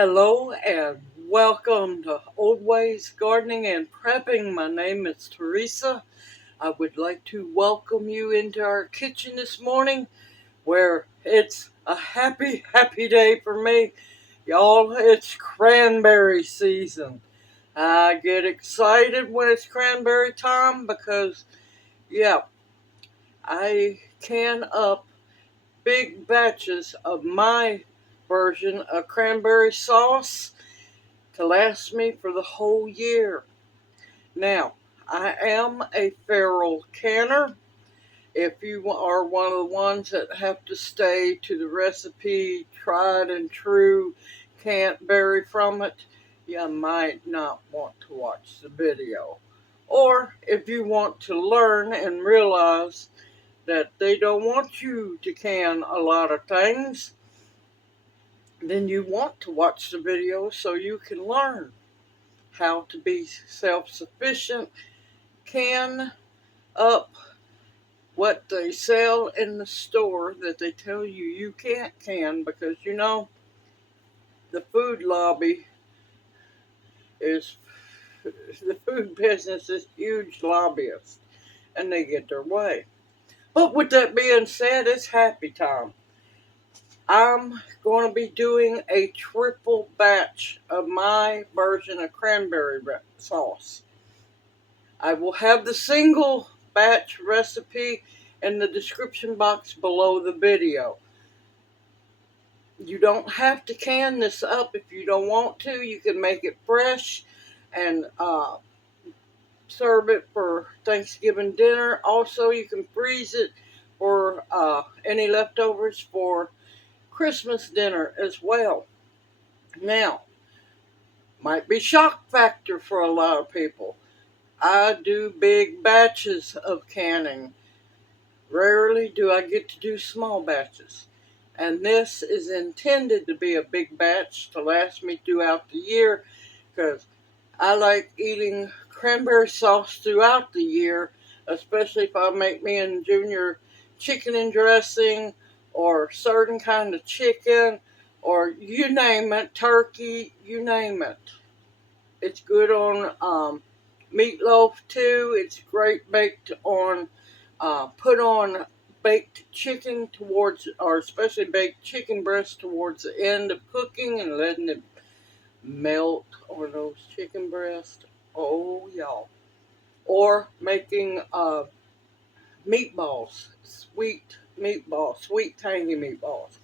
Hello and welcome to Old Ways Gardening and Prepping. My name is Teresa. I would like to welcome you into our kitchen this morning where it's a happy day for me. Y'all, it's cranberry season. I get excited when it's cranberry time because, yeah, I can up big batches of my version of cranberry sauce to last me for the whole year. Now, I am a feral canner. If you are one of the ones that have to stay to the recipe, tried and true, can't vary from it, you might not want to watch the video. Or if you want to learn and realize that they don't want you to can a lot of things, then you want to watch the video so you can learn how to be self-sufficient, can up what they sell in the store that they tell you you can't can, because the food lobby is the food business is huge lobbyists and they get their way. But with that being said, it's happy time. I'm going to be doing a triple batch of my version of cranberry sauce. I will have the single batch recipe in the description box below the video. You don't have to can this up if you don't want to. You can make it fresh and serve it for Thanksgiving dinner. Also, you can freeze it for any leftovers for Christmas dinner as well. Now, might be shock factor for a lot of people. I do big batches of canning. Rarely do I get to do small batches. And this is intended to be a big batch to last me throughout the year, because I like eating cranberry sauce throughout the year, especially if I make me and Junior chicken and dressing or certain kind of chicken or you name it, turkey, you name it. It's good on meatloaf too. It's great baked on, put on baked chicken towards, or especially baked chicken breast towards the end of cooking and letting it melt on those chicken breasts. Oh, y'all. Or making meatballs, sweet tangy meatballs.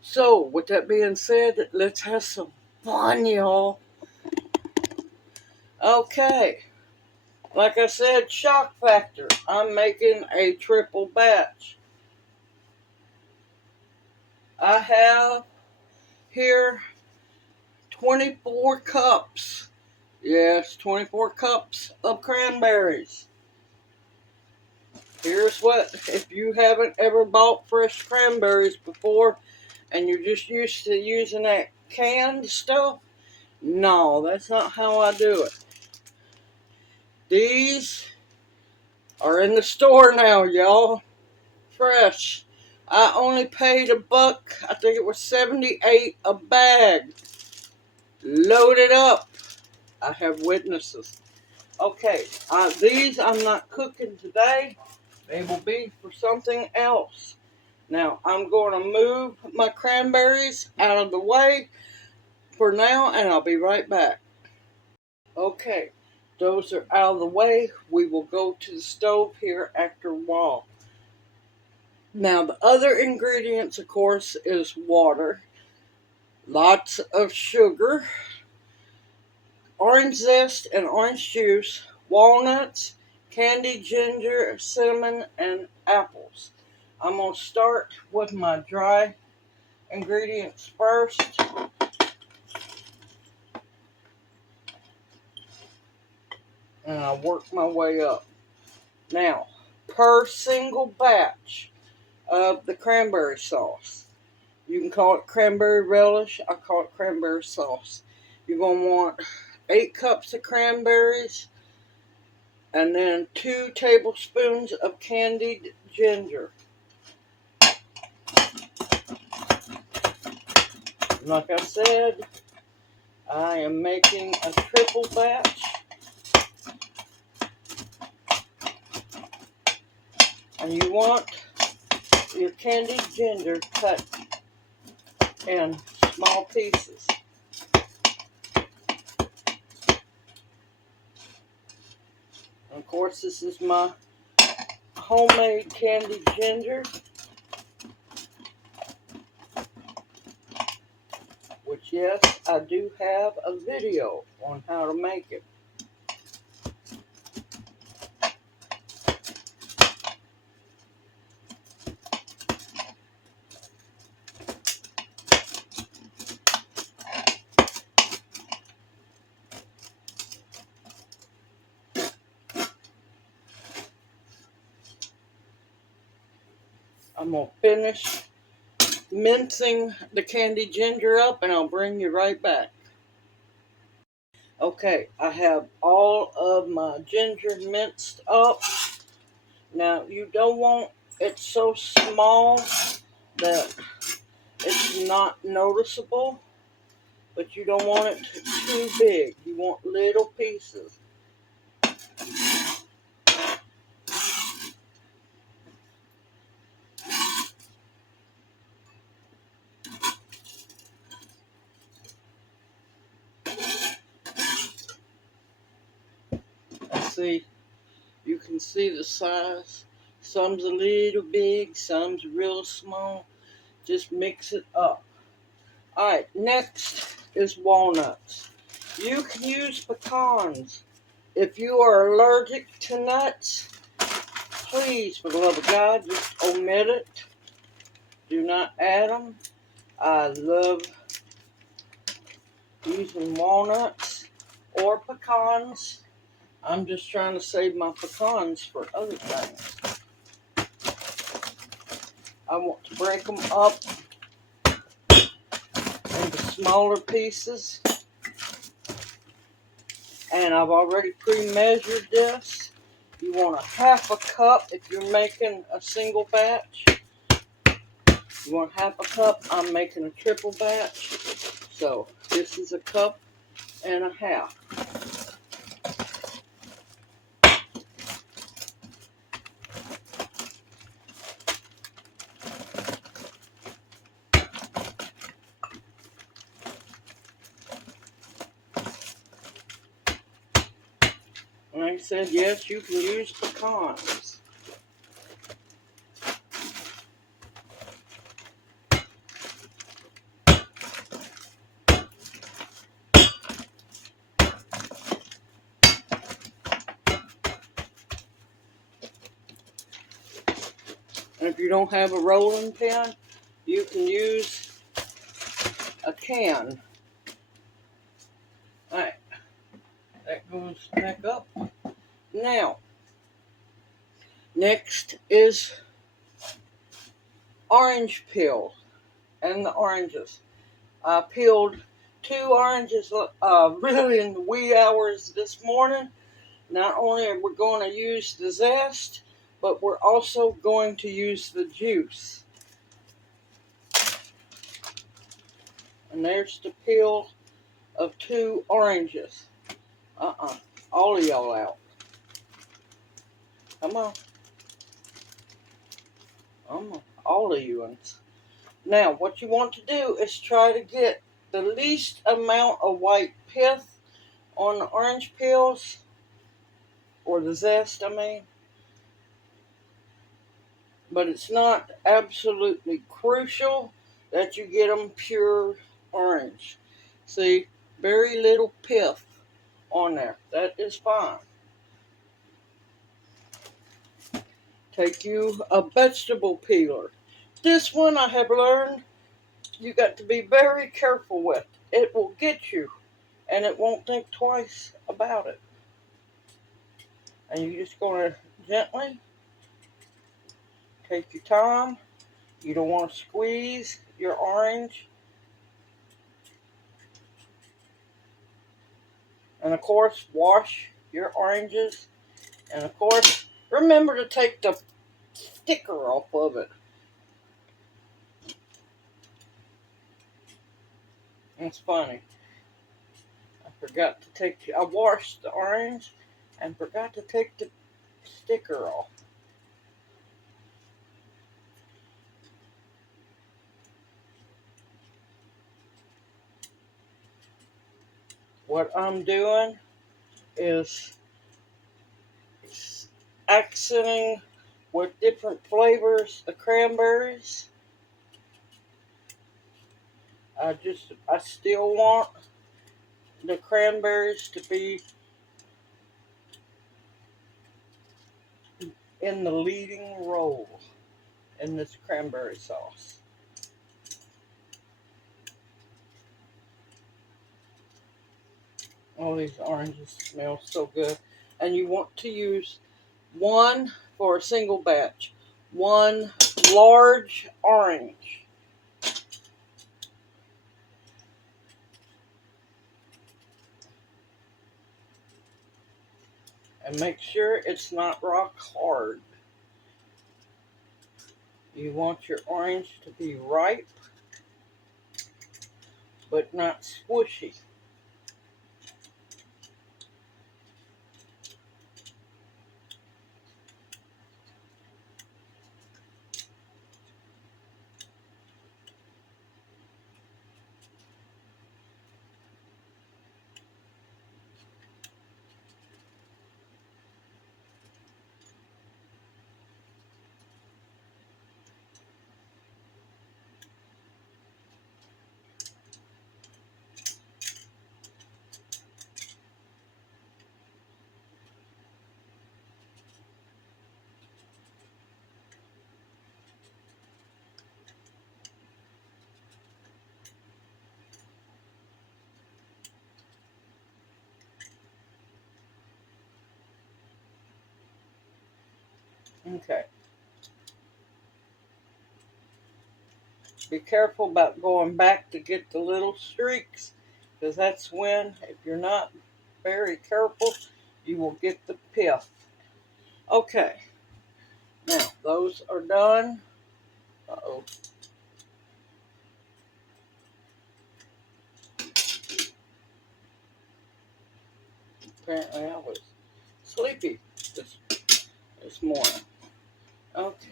So, with that being said, let's have some fun, y'all. Okay. Like I said, shock factor. I'm making a triple batch. I have here 24 cups. Yes, 24 cups of cranberries. Here's what, if you haven't ever bought fresh cranberries before and you're just used to using that canned stuff, no, that's not how I do it. These are in the store now, y'all. Fresh. I only paid $1. I think it was 78 a bag. Loaded up. I have witnesses. Okay, these I'm not cooking today. They will be for something else. Now, I'm going to move my cranberries out of the way for now, and I'll be right back. Okay, those are out of the way. We will go to the stove here after a while. Now, the other ingredients, of course, is water, lots of sugar, orange zest and orange juice, walnuts, candied ginger, cinnamon, and apples. I'm going to start with my dry ingredients first. And I'll work my way up. Now, per single batch of the cranberry sauce, you can call it cranberry relish, I call it cranberry sauce. You're going to want 8 cups of cranberries and then 2 tablespoons of candied ginger. Like I said, I am making a triple batch. And you want your candied ginger cut in small pieces. And of course, this is my homemade candied ginger, which, yes, I do have a video on how to make it. I'm going to finish mincing the candied ginger up, and I'll bring you right back. Okay, I have all of my ginger minced up. Now, you don't want it so small that it's not noticeable, but you don't want it too big. You want little pieces. See, you can see the size. Some's a little big, some's real small. Just mix it up. Alright, next is walnuts. You can use pecans. If you are allergic to nuts, please, for the love of God, just omit it. Do not add them. I love using walnuts or pecans. I'm just trying to save my pecans for other things. I want to break them up into smaller pieces. And I've already pre-measured this. You want a half a cup if you're making a single batch. You want half a cup. I'm making a triple batch. So this is a cup and a half. And like I said, yes, you can use pecans. And if you don't have a rolling pin, you can use a can. Alright, that goes back up. Now, next is orange peel and the oranges. I peeled 2 oranges really in the wee hours this morning. Not only are we going to use the zest, but we're also going to use the juice. And there's the peel of 2 oranges. All of y'all out. Come on. All of you ones. Now, what you want to do is try to get the least amount of white pith on the orange peels, or the zest, I mean. But it's not absolutely crucial that you get them pure orange. See, very little pith on there. That is fine. Take you a vegetable peeler. This one I have learned you got to be very careful with. It will get you, and it won't think twice about it. And you're just going to gently take your time. You don't want to squeeze your orange. And of course, wash your oranges. And of course, remember to take the sticker off of it. It's funny. I washed the orange and forgot to take the sticker off. What I'm doing is accenting with different flavors the cranberries. I still want the cranberries to be in the leading role in this cranberry sauce. Oh, these oranges smell so good. And you want to use one for a single batch, one large orange. And make sure it's not rock hard. You want your orange to be ripe, but not squishy. Okay. Be careful about going back to get the little streaks, because that's when, if you're not very careful, you will get the pith. Okay, now those are done. Uh-oh. Apparently I was sleepy this morning. Okay.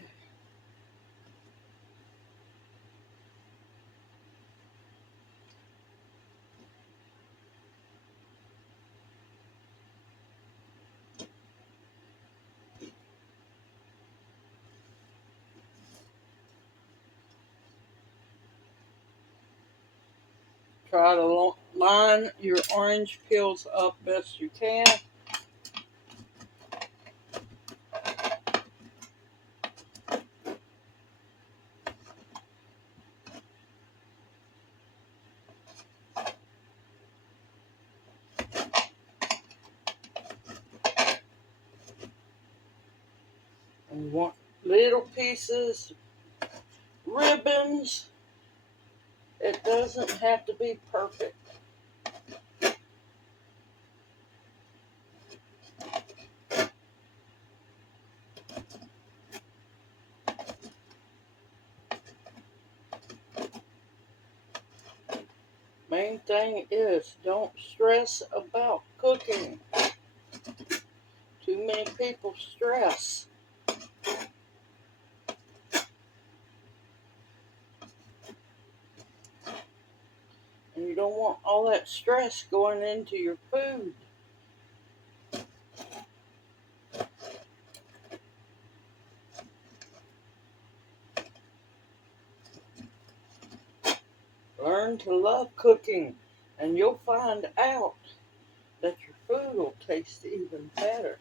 Try to line your orange peels up best you can. And you want little pieces, ribbons. It doesn't have to be perfect. Main thing is don't stress about cooking. Too many people stress. And you don't want all that stress going into your food. Learn to love cooking, and you'll find out that your food will taste even better.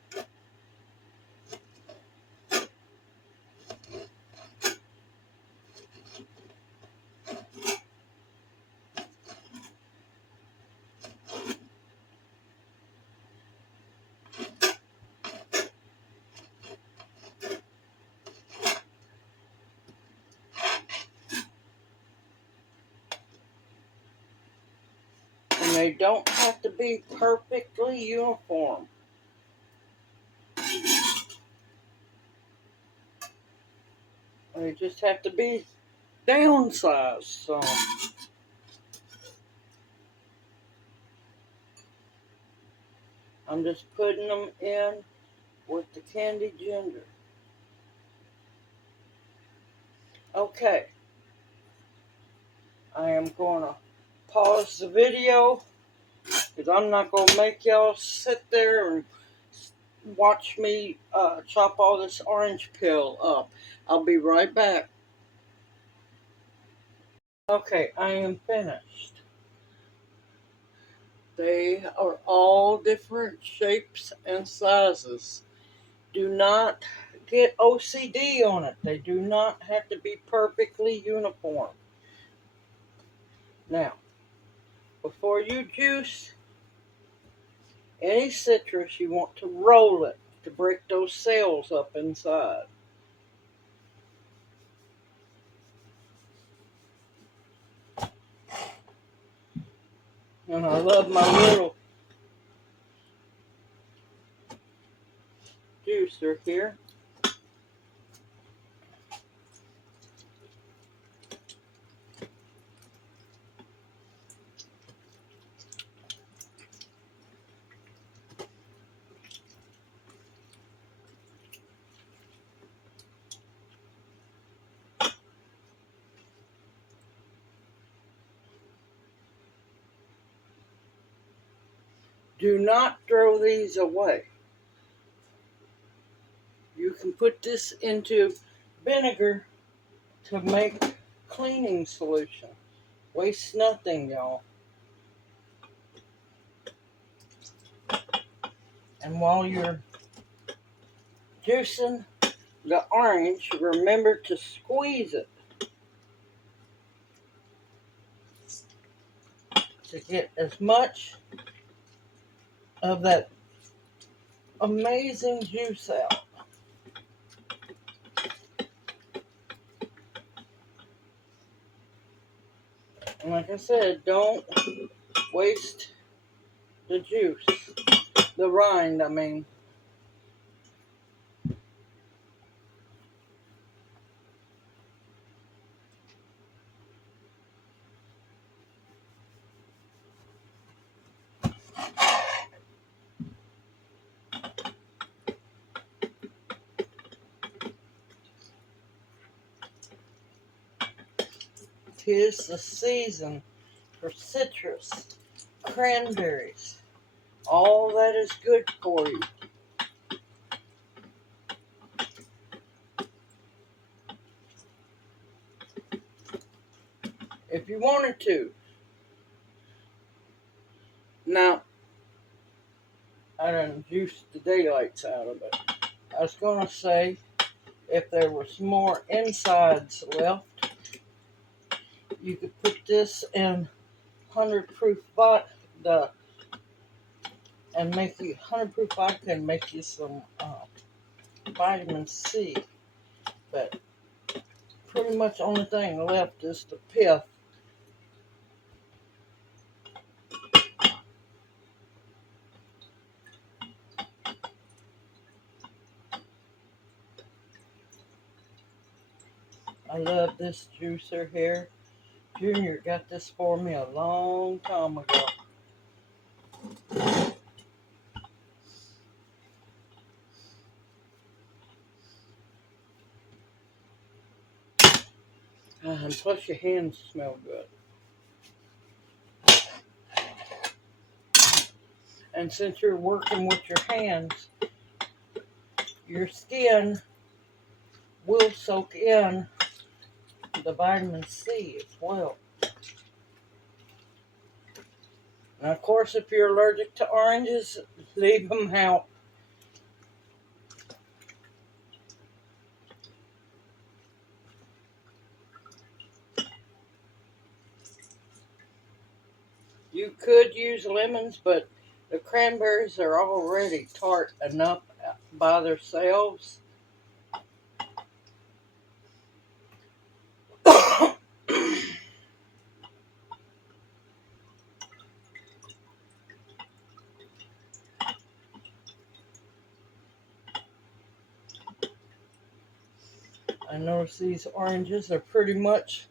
And they don't have to be perfectly uniform. They just have to be downsized some. I'm just putting them in with the candied ginger. Okay, I am going to pause the video because I'm not going to make y'all sit there and watch me chop all this orange peel up. I'll be right back. Okay, I am finished. They are all different shapes and sizes. Do not get OCD on it. They do not have to be perfectly uniform. Now, before you juice any citrus, you want to roll it to break those cells up inside. And I love my little juicer here. Do not throw these away. You can put this into vinegar to make cleaning solution. Waste nothing, y'all. And while you're juicing the orange, remember to squeeze it to get as much of that amazing juice out. And like I said, don't waste the juice, the rind, I mean. Tis the season for citrus, cranberries, all that is good for you. If you wanted to. Now, I done juiced the daylights out of it. I was going to say, if there was more insides left, you could put this in 100 proof vodka and make you 100 proof vodka and make you some vitamin C. But pretty much the only thing left is the pith. I love this juicer here. Junior got this for me a long time ago. And plus your hands smell good. And since you're working with your hands, your skin will soak in the vitamin C as well. And of course, if you're allergic to oranges, leave them out. You could use lemons, but the cranberries are already tart enough by themselves. I notice these oranges are pretty much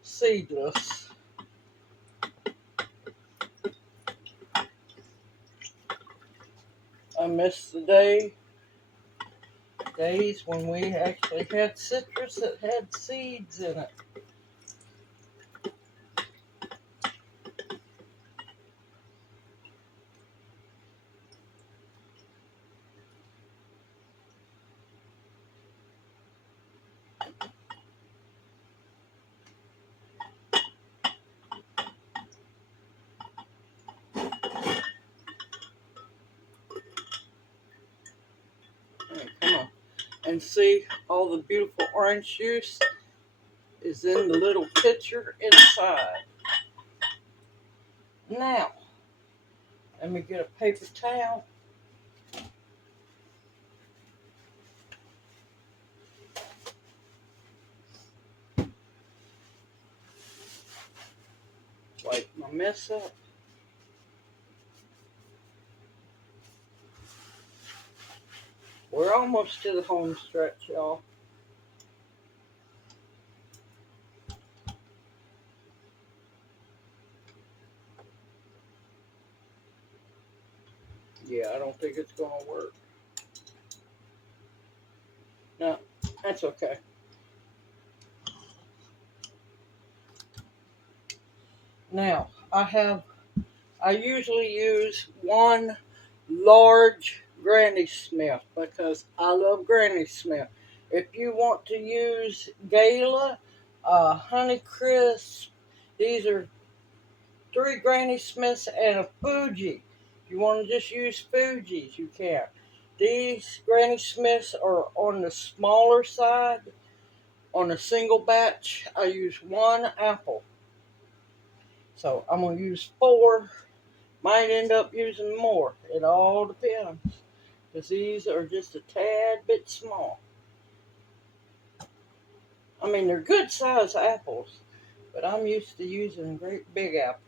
seedless. I miss the days when we actually had citrus that had seeds in it. Right, come on. And see, all the beautiful orange juice is in the little pitcher inside. Now, let me get a paper towel. Wipe my mess up. We're almost to the home stretch, y'all. Yeah, I don't think it's going to work. No, that's okay. Now, I usually use one large Granny Smith because I love Granny Smith. If you want to use Gala, Honey Crisp, these are 3 Granny Smiths and a Fuji. If you want to just use Fuji's, you can. These Granny Smiths are on the smaller side. On a single batch, I use 1 apple. So I'm going to use 4. Might end up using more. It all depends. Because these are just a tad bit small. I mean, they're good size apples. But I'm used to using great big apples.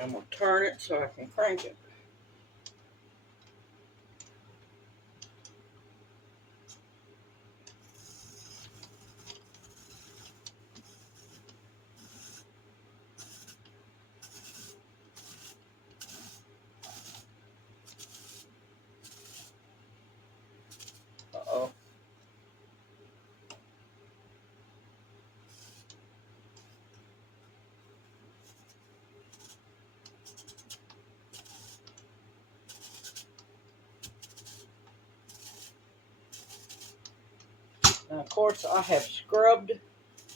I'm going to turn it so I can crank it. Uh-oh. Now, of course, I have scrubbed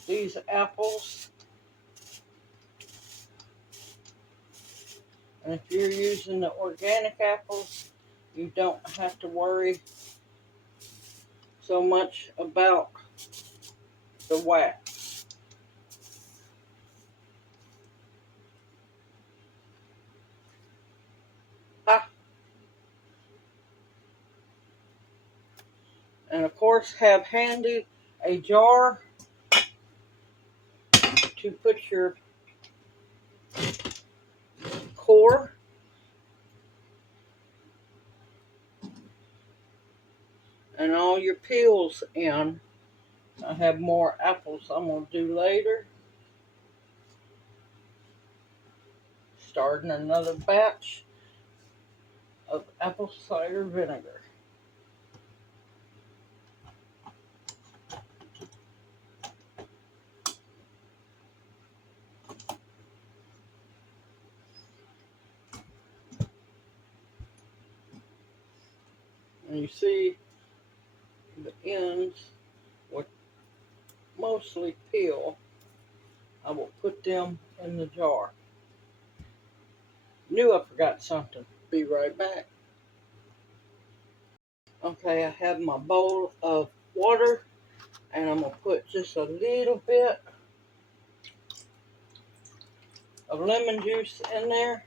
these apples. And if you're using the organic apples, you don't have to worry so much about the wax. Ah. And of course, have handy a jar to put your core and all your peels in. I have more apples I'm going to do later. Starting another batch of apple cider vinegar. And you see the ends with mostly peel. I will put them in the jar. Knew I forgot something. Be right back. Okay, I have my bowl of water and I'm going to put just a little bit of lemon juice in there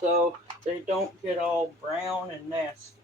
so they don't get all brown and nasty.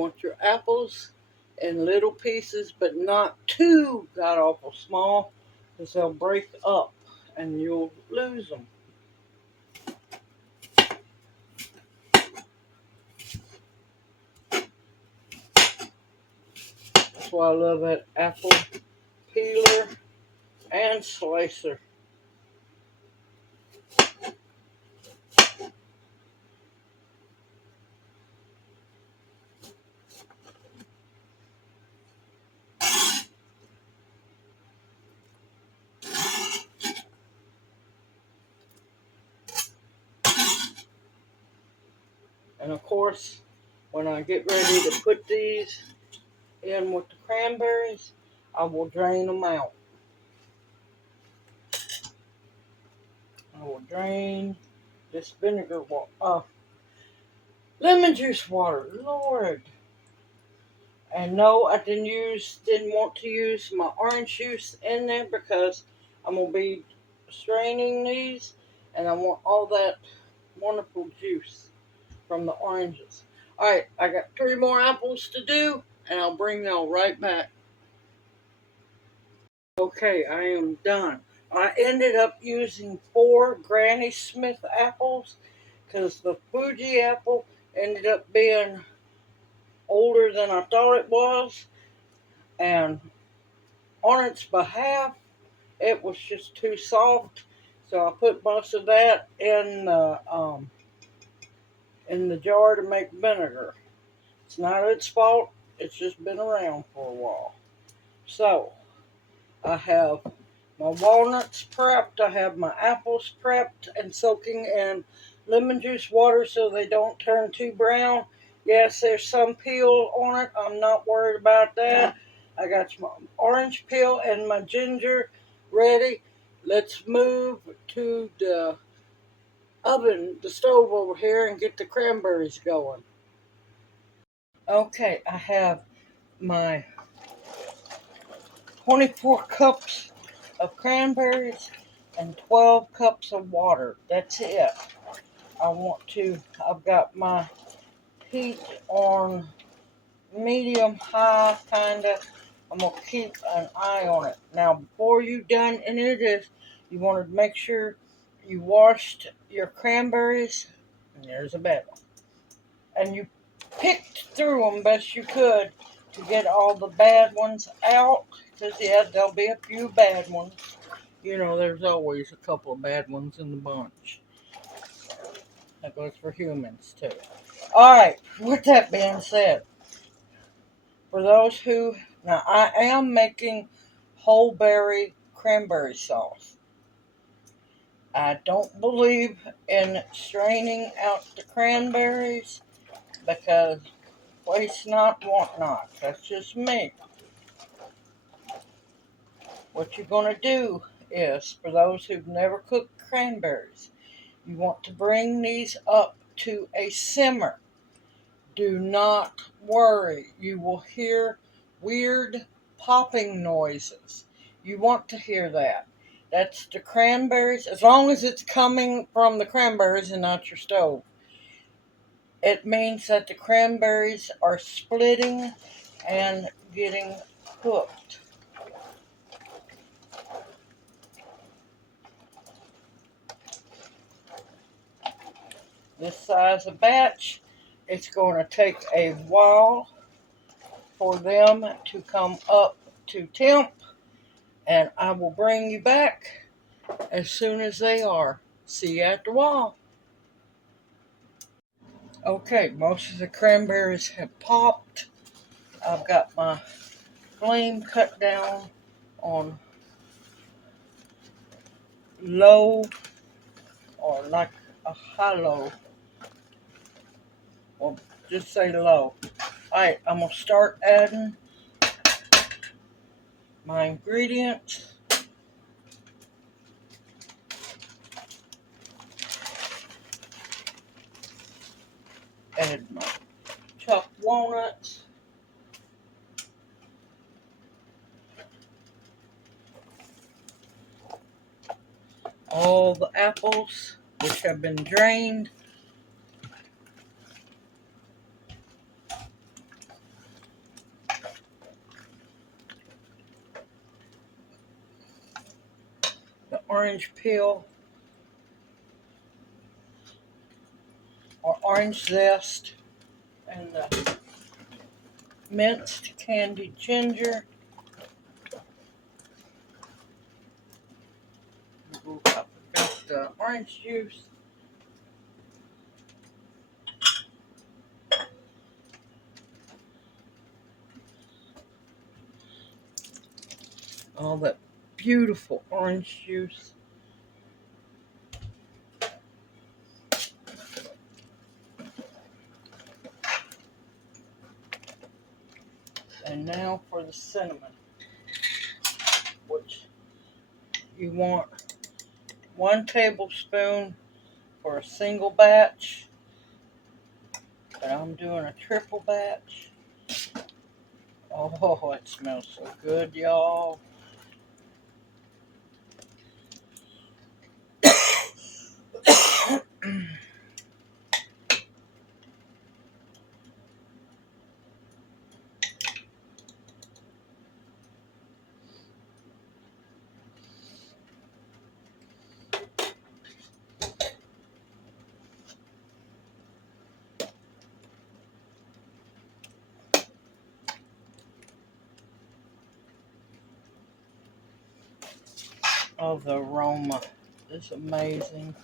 want your apples in little pieces, but not too god-awful small, because they'll break up and you'll lose them. That's why I love that apple peeler and slicer. And of course, when I get ready to put these in with the cranberries, I will drain them out. I will drain this lemon juice water, Lord. And no, I didn't want to use my orange juice in there because I'm going to be straining these and I want all that wonderful juice from the oranges. Alright, I got 3 more apples to do and I'll bring y'all right back. Okay, I am done. I ended up using 4 Granny Smith apples because the Fuji apple ended up being older than I thought it was, and on its behalf, it was just too soft. So I put most of that in the jar to make vinegar. It's not its fault. It's just been around for a while. So I have my walnuts prepped. I have my apples prepped and soaking in lemon juice water so they don't turn too brown. Yes, there's some peel on it. I'm not worried about that. I got my orange peel and my ginger ready. Let's move to the oven, the stove over here, and get the cranberries going. Okay, I have my 24 cups of cranberries and 12 cups of water. That's it. I've got my heat on medium high, kind of. I'm going to keep an eye on it. Now, before you've done any of this, you want to make sure you washed your cranberries, and there's a bad one, and you picked through them best you could to get all the bad ones out, because, yeah, there'll be a few bad ones. You know, there's always a couple of bad ones in the bunch. That goes for humans, too. Alright, with that being said, for those who... Now, I am making whole berry cranberry sauce. I don't believe in straining out the cranberries because waste not, want not. That's just me. What you're going to do is, for those who've never cooked cranberries, you want to bring these up to a simmer. Do not worry. You will hear weird popping noises. You want to hear that. That's the cranberries, as long as it's coming from the cranberries and not your stove. It means that the cranberries are splitting and getting cooked. This size of batch, it's going to take a while for them to come up to temp, and I will bring you back as soon as they are. See you after a while. Okay, most of the cranberries have popped. I've got my flame cut down on low, or like a high low. Well, just say low. Alright, I'm going to start adding my ingredients. Add my chopped walnuts. All the apples, which have been drained. orange peel or orange zest and the minced candied ginger. We'll got the orange juice. All that beautiful orange juice. And now for the cinnamon, which you want 1 tablespoon for a single batch, but I'm doing a triple batch. Oh, it smells so good, y'all. Oh, the aroma is amazing.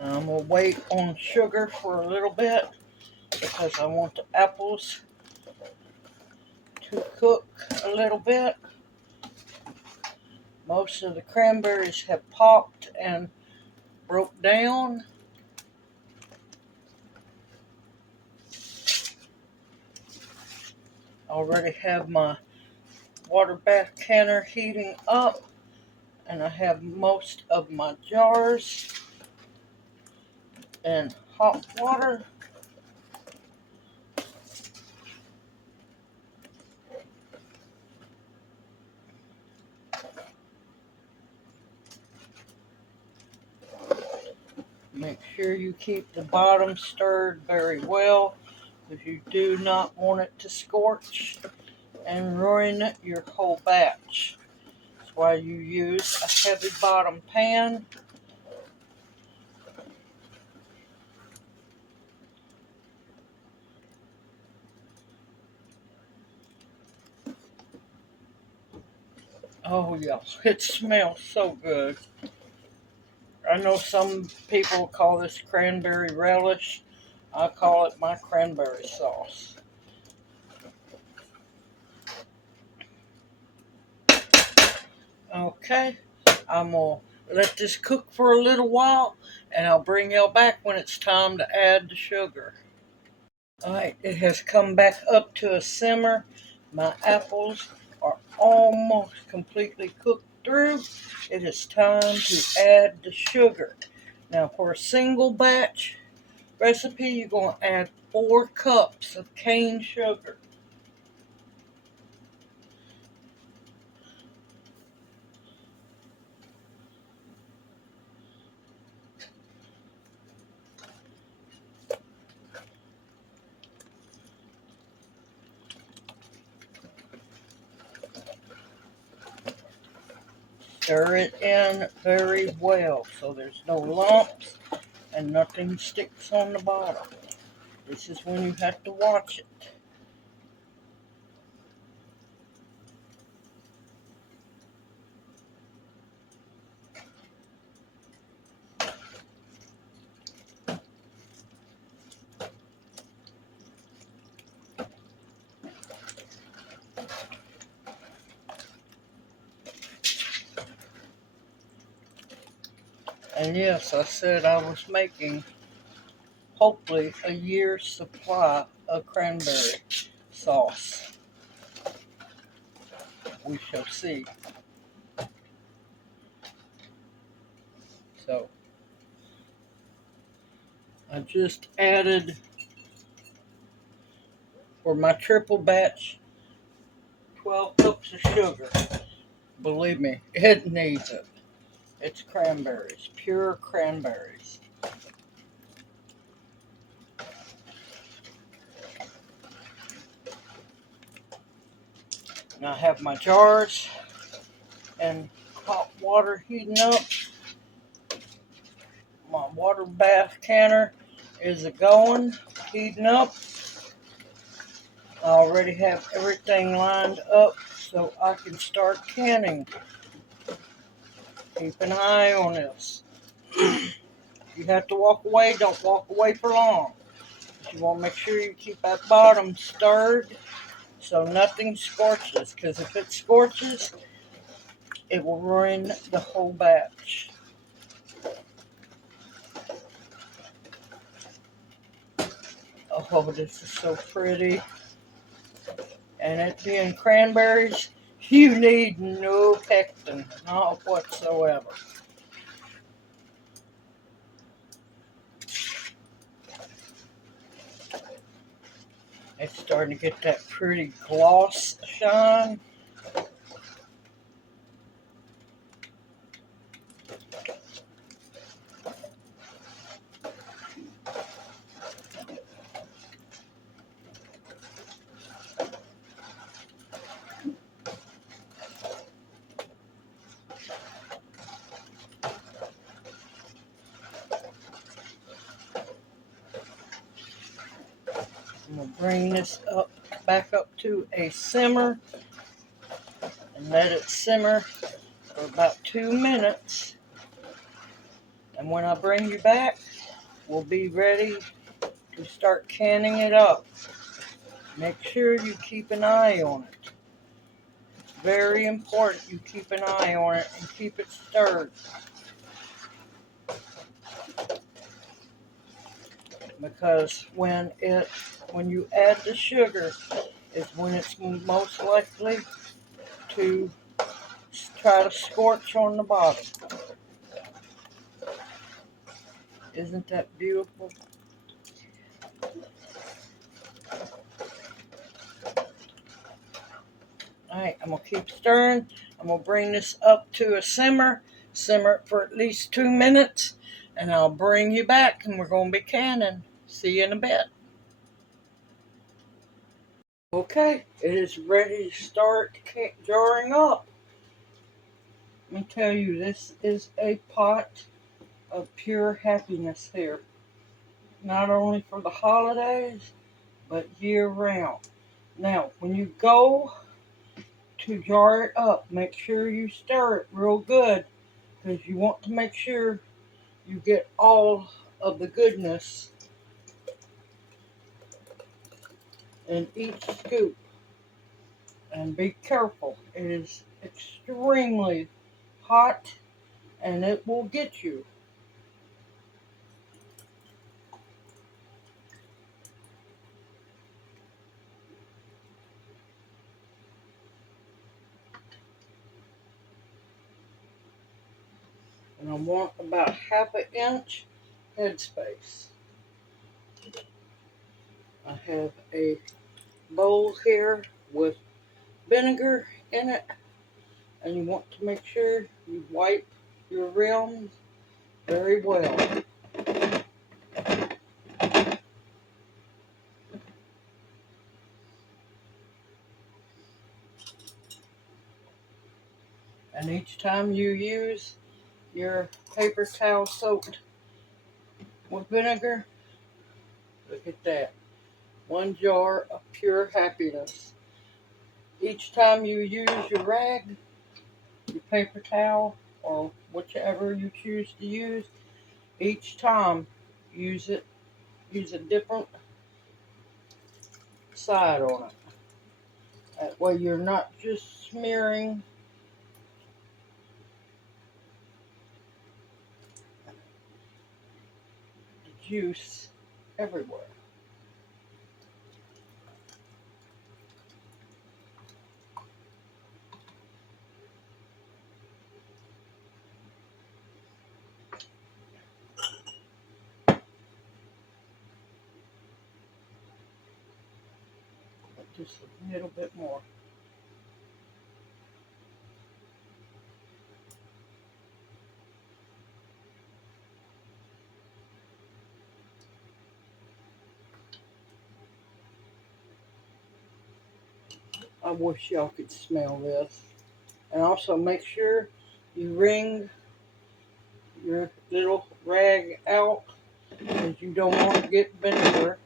I'm going to wait on sugar for a little bit because I want the apples to cook a little bit. Most of the cranberries have popped and broke down. I already have my water bath canner heating up, and I have most of my jars in hot water. Make sure you keep the bottom stirred very well, because you do not want it to scorch and ruin your whole batch. That's why you use a heavy bottom pan. Oh yeah, it smells so good. I know some people call this cranberry relish. I call it my cranberry sauce. Okay, I'm going to let this cook for a little while, and I'll bring y'all back when it's time to add the sugar. Alright, it has come back up to a simmer. My apples are almost completely cooked through. It is time to add the sugar. Now, for a single batch recipe, you're going to add 4 cups of cane sugar. Stir it in very well so there's no lumps and nothing sticks on the bottom. This is when you have to watch it. And yes, I said I was making hopefully a year's supply of cranberry sauce. We shall see. So I just added, for my triple batch, 12 cups of sugar. Believe me, it needs it. It's cranberries, pure cranberries. And I have my jars and hot water heating up. My water bath canner is going, heating up. I already have everything lined up so I can start canning. Keep an eye on this. You have to walk away, don't walk away for long. You want to make sure you keep that bottom stirred so nothing scorches, because if it scorches, it will ruin the whole batch. Oh, this is so pretty. And it being cranberries, you need no pectin, not whatsoever. It's starting to get that pretty gloss shine. I'm going to bring this back up to a simmer and let it simmer for about 2 minutes. And when I bring you back, we'll be ready to start canning it up. Make sure you keep an eye on it. It's very important you keep an eye on it and keep it stirred. Because when you add the sugar is when it's most likely to try to scorch on the bottom. Isn't that beautiful? Alright, I'm going to keep stirring. I'm going to bring this up to a simmer it for at least 2 minutes, and I'll bring you back and we're going to be canning. See you in a bit. Okay, it is ready to start jarring up. Let me tell you, this is a pot of pure happiness here. Not only for the holidays, but year round. Now, when you go to jar it up, make sure you stir it real good, because you want to make sure you get all of the goodness in each scoop. And be careful, it is extremely hot and it will get you. And I want about 1/2 inch headspace. I have a bowl here with vinegar in it, and you want to make sure you wipe your rims very well. And each time you use your paper towel soaked with vinegar, look at that, 1 jar of pure happiness. Each time you use your rag, your paper towel, or whichever you choose to use, each time use a different side on it. That way you're not just smearing the juice everywhere. Just a little bit more. I wish y'all could smell this. And also make sure you wring your little rag out because you don't want to get vinegar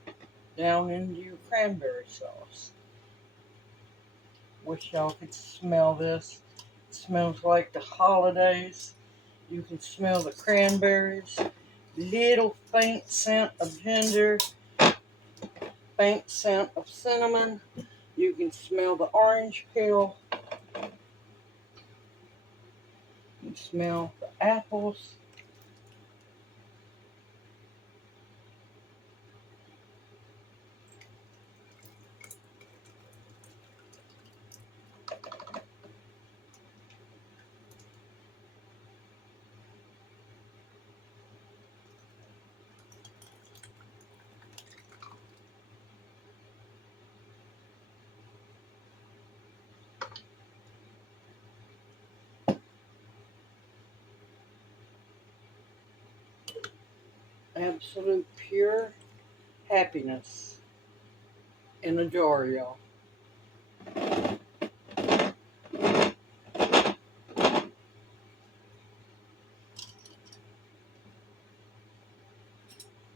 down into your cranberry sauce. Wish y'all could smell this. It smells like the holidays. You can smell the cranberries, little faint scent of ginger, faint scent of cinnamon. You can smell the orange peel. You can smell the apples. Absolute pure happiness in a jar, y'all.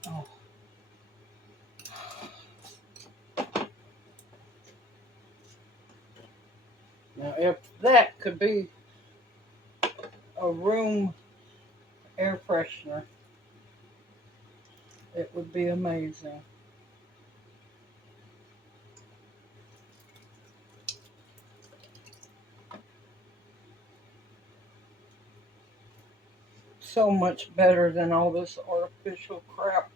Oh. Now, if that could be a room air freshener, it would be amazing. So much better than all this artificial crap.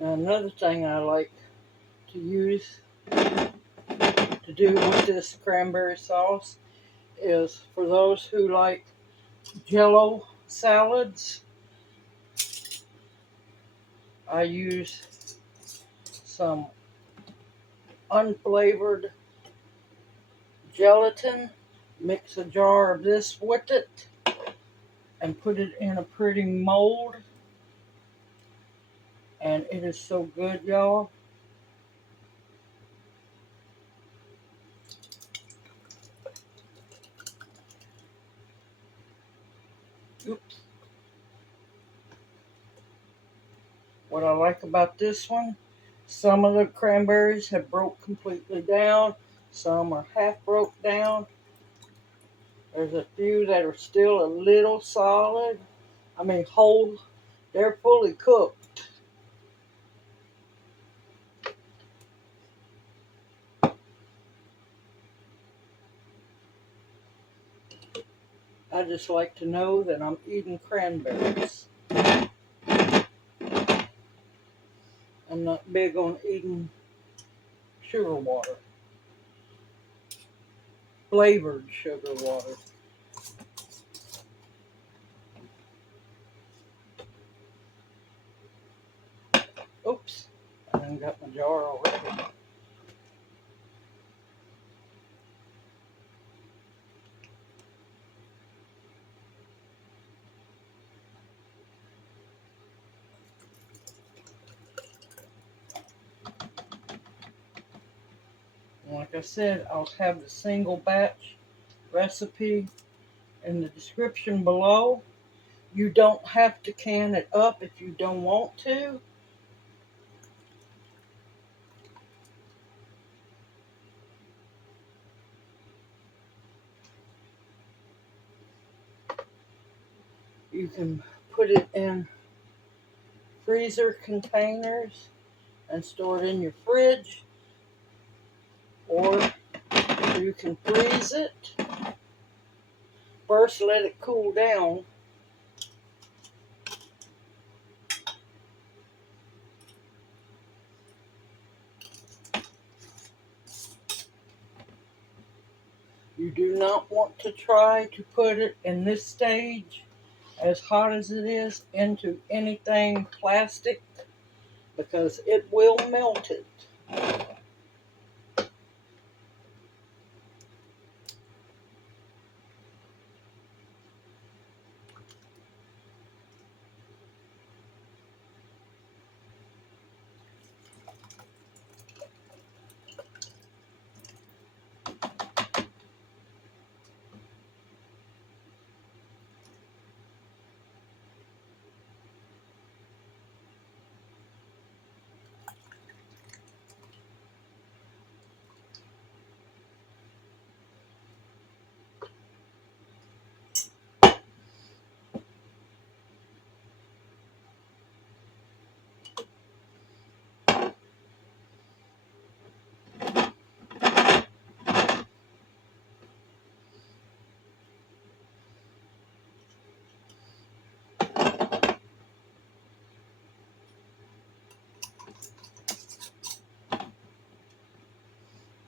Now, another thing I like to use to do with this cranberry sauce is for those who like jello salads. I use some unflavored gelatin, mix a jar of this with it, and put it in a pretty mold. And it is so good, y'all. Oops. What I like about this one, some of the cranberries have broke completely down. Some are half broke down. There's a few that are still a little solid. I mean, whole. They're fully cooked. I just like to know that I'm eating cranberries. I'm not big on eating sugar water, flavored sugar water. Oops, I done got my jar already. And like I said, I'll have the single batch recipe in the description below. You don't have to can it up if you don't want to. You can put it in freezer containers and store it in your fridge, or you can freeze it. First, let it cool down. You do not want to try to put it in this stage, as hot as it is, into anything plastic because it will melt it.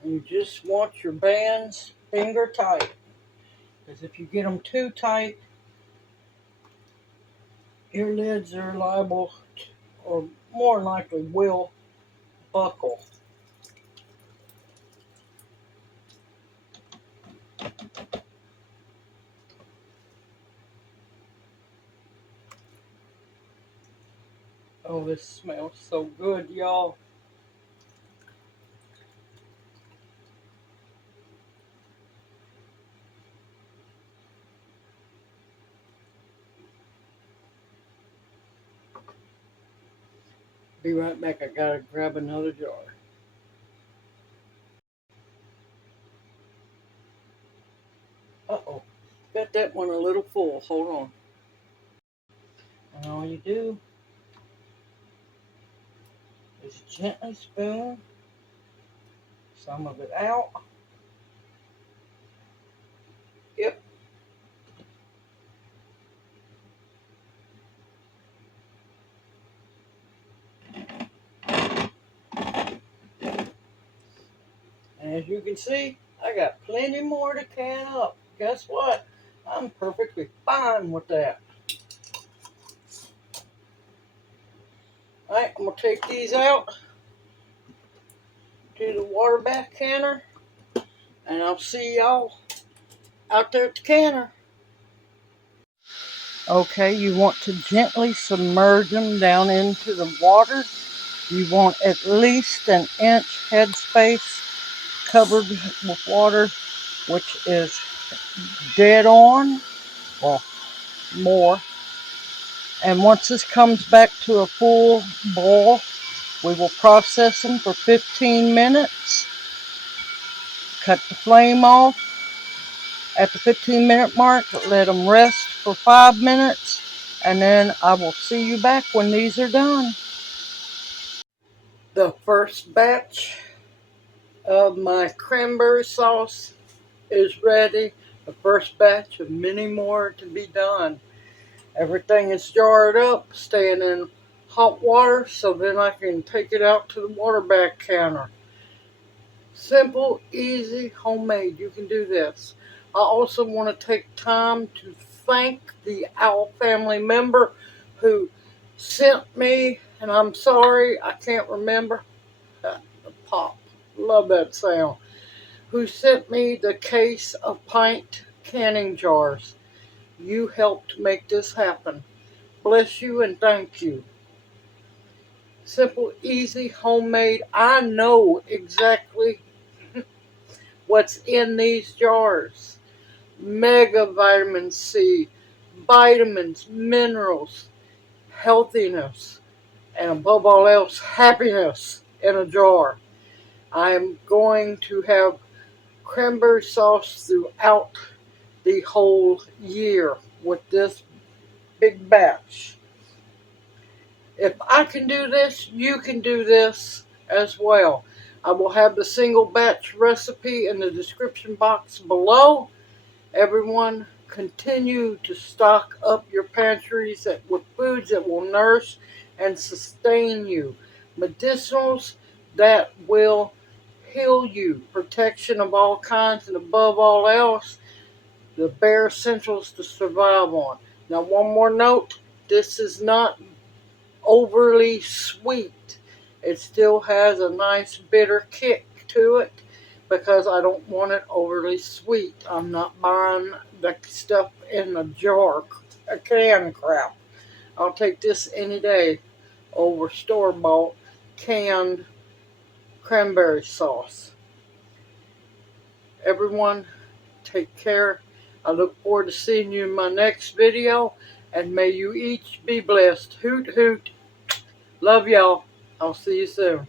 You just want your bands finger tight, because if you get them too tight, your lids are liable, or more likely will, buckle. Oh, this smells so good, y'all. Be right back. I gotta grab another jar. Uh-oh. Got that one a little full. Hold on. And all you do is gently spoon some of it out. Yep. And as you can see, I got plenty more to can up. Guess what? I'm perfectly fine with that. Alright, I'm going to take these out to the water bath canner. And I'll see y'all out there at the canner. Okay, you want to gently submerge them down into the water. You want at least an inch headspace covered with water, which is dead on, or more. And once this comes back to a full boil, we will process them for 15 minutes. Cut the flame off at the 15-minute mark, let them rest for 5 minutes, and then I will see you back when these are done. The first batch of my cranberry sauce is ready. The first batch of many more to be done. Everything is jarred up, staying in hot water, so then I can take it out to the water bath counter. Simple, easy, homemade. You can do this. I also want to take time to thank the Owl family member who sent me, and I'm sorry, I can't remember, the pop, love that sound, who sent me the case of pint canning jars. You helped make this happen. Bless you and thank you. Simple, easy, homemade. I know exactly what's in these jars. Mega vitamin C, vitamins, minerals, healthiness, and above all else, happiness in a jar. I am going to have cranberry sauce throughout the whole year with this big batch. If I can do this, you can do this as well. I will have the single batch recipe in the description box below. Everyone, continue to stock up your pantries with foods that will nourish and sustain you. Medicinals that will heal you. Protection of all kinds, and above all else, the bare essentials to survive on. Now, one more note. This is not overly sweet. it still has a nice bitter kick to it because I don't want it overly sweet. I'm not buying the stuff in a jar, a can crap. I'll take this any day over store-bought canned cranberry sauce. Everyone, take care. I look forward to seeing you in my next video, and may you each be blessed. Hoot, hoot. Love y'all. I'll see you soon.